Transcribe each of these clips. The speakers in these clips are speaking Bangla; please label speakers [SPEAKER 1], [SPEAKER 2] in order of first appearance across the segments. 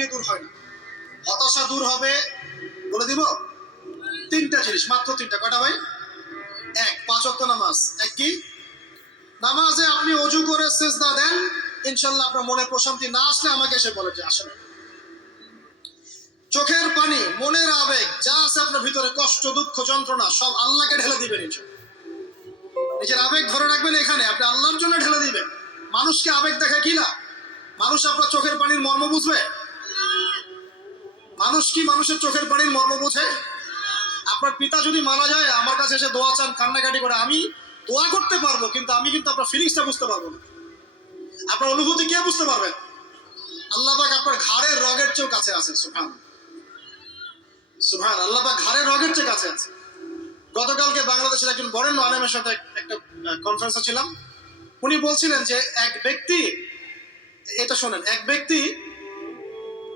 [SPEAKER 1] দিয়ে দূর হয় না হতাশা দূর হবে, বলে দিব তিনটা জিনিস, মাত্র তিনটা। কয়টা ভাই? এক, পাঁচ ওয়াক্ত নামাজ। এক কি? নামাজে আপনি অজু করে সেজদা দেন ইনশাল্লাহ আপনার মনে প্রশান্তি না আসলে আমাকে এসে বলে যে আসেন। চোখের পানি, মনের আবেগ, যা আছে আপনার ভিতরে, কষ্ট, দুঃখ, যন্ত্রণা, সব আল্লাহকে ঢেলে দিবেন নিজের আবেগ ধরে রাখবেন এখানে, আপনি আল্লাহর জন্য ঢেলে দিবেন। মানুষকে আবেগ দেখে কি না মানুষ আপনার চোখের পানির মর্ম বুঝবে? মানুষ কি মানুষের চোখের পানির মর্ম বুঝে? আপনার পিতা যদি মারা যায়, আমার কাছে এসে দোয়া চান, কান্নাকাটি করে, আমি দোয়া করতে পারব, কিন্তু আমি কিন্তু আপনার ফিলিংসটা বুঝতে পারব না। আপনার অনুভূতি কে বুঝতে পারবেন আল্লাহ আপনার ঘাড়ের রগের চেয়েও কাছে আছে সুফান সুফান আল্লাহ ঘাড়ের রগের চেয়ে কাছে আছে। গতকালকে বাংলাদেশের একজন বরেণ্য আলেমের সাথে একটা কনফারেন্সে ছিলাম। উনি বলছিলেন যে, এক ব্যক্তি, এটা শোনেন, এক ব্যক্তি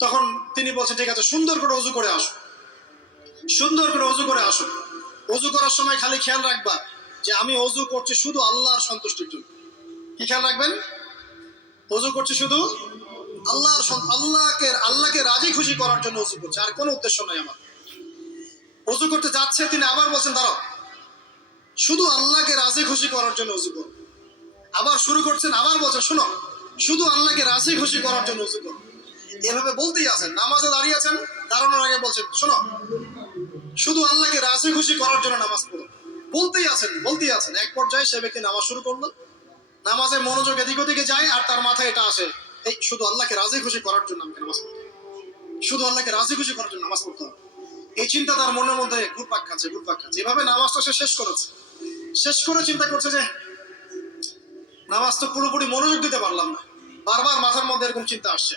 [SPEAKER 1] তখন তিনি বলছেন, ঠিক আছে, সুন্দর করে অজু করে আসো। সুন্দর করে অজু করে আসো। অজু করার সময় খালি খেয়াল রাখবা যে আমি অজু করছি শুধু আল্লাহর সন্তুষ্টির জন্য। কি খেয়াল রাখবেন? অজু করছি শুধু আল্লাহর আল্লাহকে আল্লাহকে রাজি খুশি করার জন্য অজু করছে, আর কোনো উদ্দেশ্য নাই আমার। অজু করতে যাচ্ছে, তিনি আবার বলছেন, দাঁড়াও। শুধু আল্লাহকে রাজি খুশি করার জন্য অজু করো। আবার শুরু করছেন, আবার বলছেন, শোনো, শুধু আল্লাহকে রাজি খুশি করার জন্য উজু করো। এভাবে বলতেই আছেন, নামাজে দাঁড়িয়ে আছেন, দাঁড়ানোর আগে বলছেন, শোনো, শুধু আল্লাহকে রাজি খুশি করার জন্য নামাজ পড়ো। বলতেই আছেন বলতেই আছেন, এক পর্যায়ে সে ব্যক্তি নামাজ শুরু করল নামাজের মনোযোগ এদিক ওদিকে যায় আর তার মাথায় এটা আসে, এই শুধু আল্লাহকে রাজি খুশি করার জন্য আমাকে নামাজ পড়তে। শুধু আল্লাহকে রাজি খুশি করার জন্য নামাজ পড়তে হবে। এই চিন্তা তার মনের মধ্যে ঘুরপাক খাচ্ছে ঘুরপাক খাচ্ছে। এভাবে নামাজটা সে শেষ করেছে। শেষ করে চিন্তা করছে যে, নামাজ তো পুরোপুরি মনোযোগ দিতে পারলাম না। বারবার মাথার মধ্যে এরকম চিন্তা আসছে।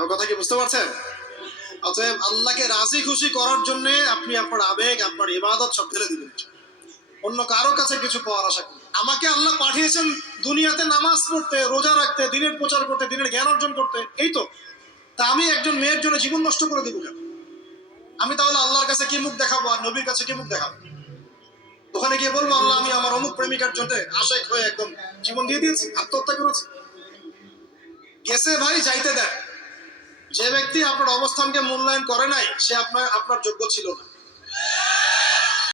[SPEAKER 1] আমার কথা কি বুঝতে পারছেন? অতএব আল্লাহকে রাজি খুশি করার জন্য আপনি আপনার আবেগ, আপনার ইবাদত সব ফেলে দিবেন। অন্য কারও কাছে কিছু পাওয়ার আশা করি আমাকে আল্লাহ পাঠিয়েছেন দুনিয়াতে নামাজ পড়তে, রোজা রাখতে, দিনের প্রচার করতে, দিনের জ্ঞান অর্জন করতে। এই তো। তা আমি একজন মেয়ের জন্য জীবন নষ্ট করে দিব কেন? আমি তাহলে আল্লাহর কাছে কি মুখ দেখাবো আর নবীর কাছে কি মুখ দেখাবো? ওখানে গিয়ে বলব, আল্লাহ, আমি আমার অমুক প্রেমিকার জন্য আশায় হয়ে একদম জীবন দিয়ে দিয়েছি, আত্মহত্যা করেছি। গেছে ভাই, যাইতে দেন। যে ব্যক্তি আপনার অবস্থানকে মূল্যায়ন করে নাই সে আপনার আপনার যোগ্য ছিল না।